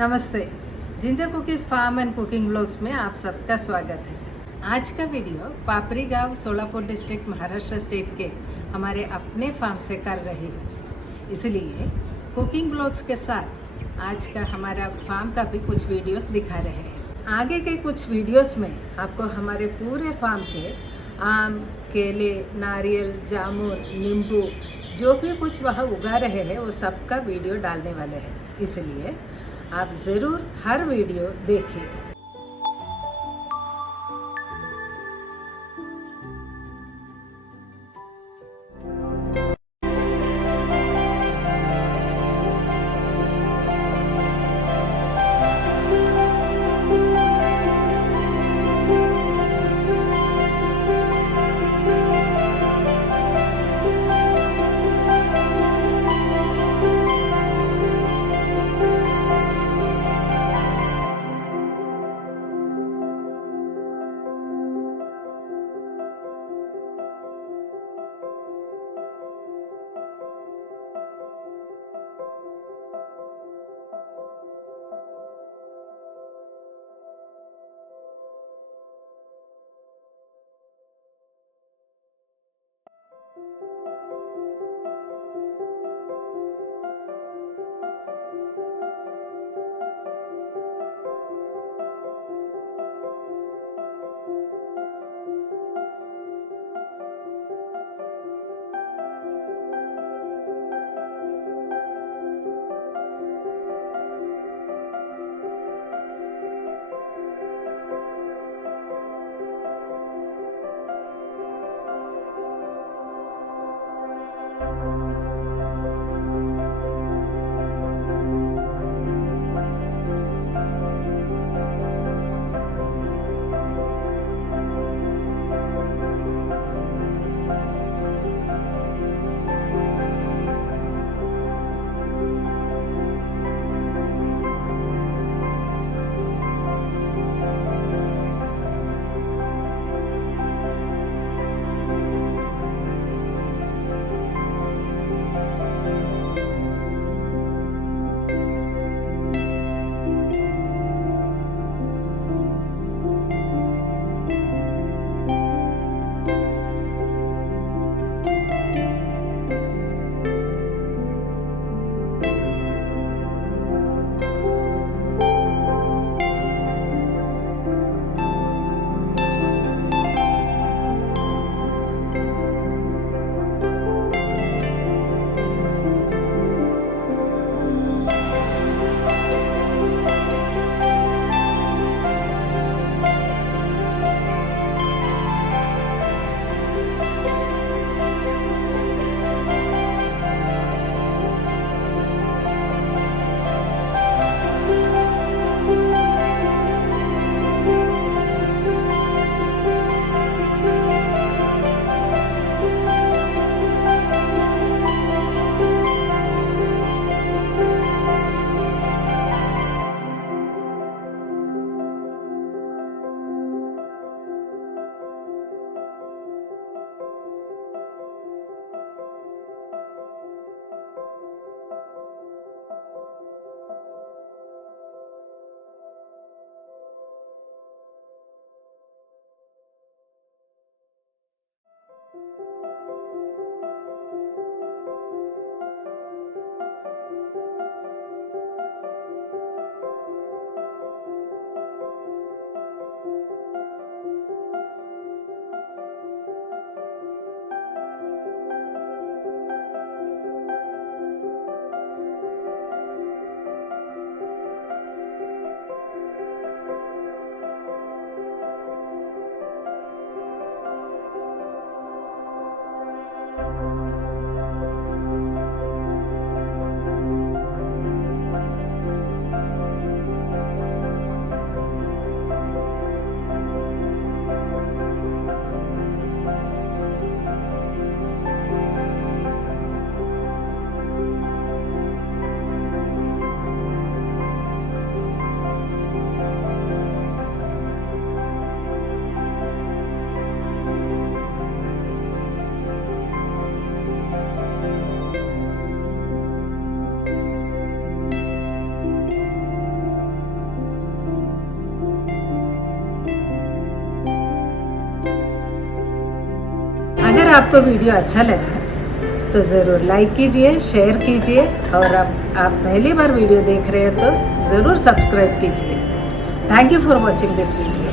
नमस्ते। Ginger cookies farm and cooking blogs में आप सबका स्वागत है। आज का वीडियो पापरी गांव सोलापुर डिस्ट्रिक्ट महाराष्ट्र स्टेट के हमारे अपने फार्म से कर रही हूँ, इसलिए कुकिंग ब्लॉग्स के साथ आज का हमारा फार्म का भी कुछ वीडियोस दिखा रहे हैं। आगे के कुछ वीडियोस में आपको हमारे पूरे फार्म के आम, केले, नारियल, जामुन, नींबू जो भी कुछ वहाँ उगा रहे हैं वो सब का वीडियो डालने वाले हैं, इसलिए आप ज़रूर हर वीडियो देखिए। आपको वीडियो अच्छा लगा तो ज़रूर लाइक कीजिए, शेयर कीजिए और अब आप पहली बार वीडियो देख रहे हैं तो ज़रूर सब्सक्राइब कीजिए। Thank you for watching this video.